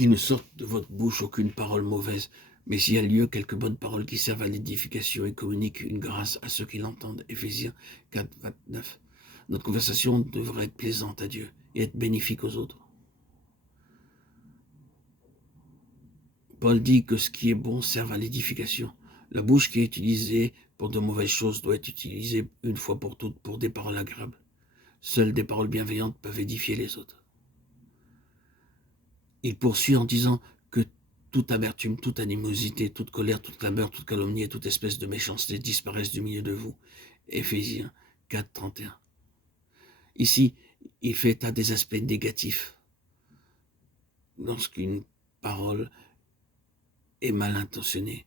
qu'il ne sorte de votre bouche aucune parole mauvaise, mais s'il y a lieu quelques bonnes paroles qui servent à l'édification et communiquent une grâce à ceux qui l'entendent. Éphésiens 4, 29. Notre conversation devrait être plaisante à Dieu et être bénéfique aux autres. Paul dit que ce qui est bon serve à l'édification. La bouche qui est utilisée pour de mauvaises choses doit être utilisée une fois pour toutes pour des paroles agréables. Seules des paroles bienveillantes peuvent édifier les autres. Il poursuit en disant que toute amertume, toute animosité, toute colère, toute clameur, toute calomnie et toute espèce de méchanceté disparaissent du milieu de vous. Éphésiens 4, 31. Ici, il fait état des aspects négatifs lorsqu'une parole est mal intentionnée,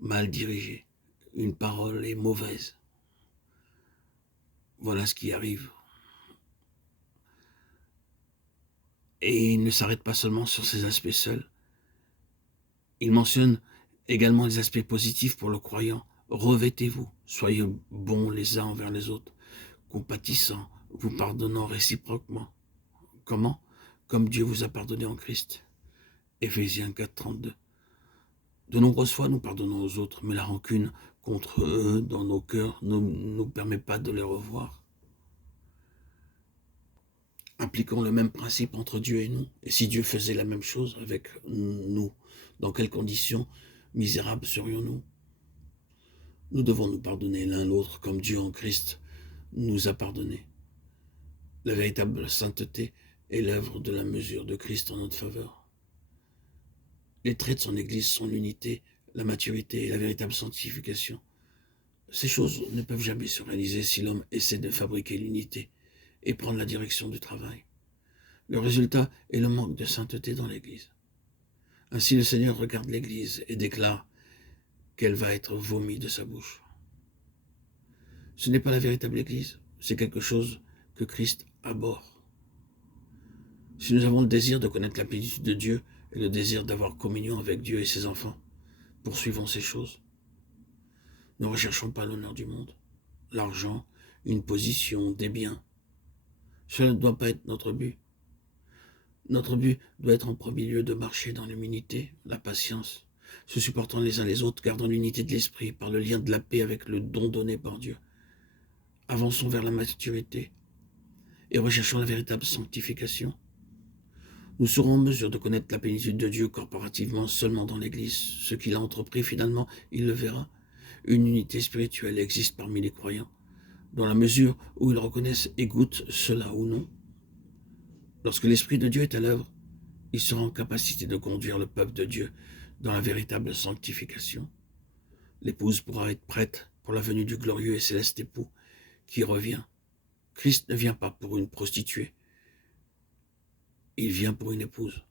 mal dirigée. Une parole est mauvaise. Voilà ce qui arrive. Et il ne s'arrête pas seulement sur ces aspects seuls. Il mentionne également les aspects positifs pour le croyant. Revêtez-vous, soyez bons les uns envers les autres, compatissants, vous pardonnant réciproquement. Comment? Comme Dieu vous a pardonné en Christ. Éphésiens 4, 32. De nombreuses fois, nous pardonnons aux autres, mais la rancune contre eux dans nos cœurs ne nous permet pas de les revoir. Appliquons le même principe entre Dieu et nous. Et si Dieu faisait la même chose avec nous, dans quelles conditions misérables serions-nous? Nous devons nous pardonner l'un l'autre comme Dieu en Christ nous a pardonné. La véritable sainteté est l'œuvre de la mesure de Christ en notre faveur. Les traits de son Église sont l'unité, la maturité et la véritable sanctification. Ces choses ne peuvent jamais se réaliser si l'homme essaie de fabriquer l'unité et prendre la direction du travail. Le résultat est le manque de sainteté dans l'Église. Ainsi le Seigneur regarde l'Église et déclare qu'elle va être vomie de sa bouche. Ce n'est pas la véritable Église, c'est quelque chose que Christ abhorre. Si nous avons le désir de connaître la plénitude de Dieu et le désir d'avoir communion avec Dieu et ses enfants, poursuivons ces choses. Ne recherchons pas l'honneur du monde, l'argent, une position, des biens. Cela ne doit pas être notre but. Notre but doit être en premier lieu de marcher dans l'humilité, la patience, se supportant les uns les autres, gardant l'unité de l'esprit par le lien de la paix avec le don donné par Dieu. Avançons vers la maturité et recherchons la véritable sanctification. Nous serons en mesure de connaître la plénitude de Dieu corporativement seulement dans l'Église. Ce qu'il a entrepris, finalement, il le verra. Une unité spirituelle existe parmi les croyants, dans la mesure où ils reconnaissent et goûtent cela ou non. Lorsque l'Esprit de Dieu est à l'œuvre, il sera en capacité de conduire le peuple de Dieu dans la véritable sanctification. L'épouse pourra être prête pour la venue du glorieux et céleste époux qui revient. Christ ne vient pas pour une prostituée, il vient pour une épouse.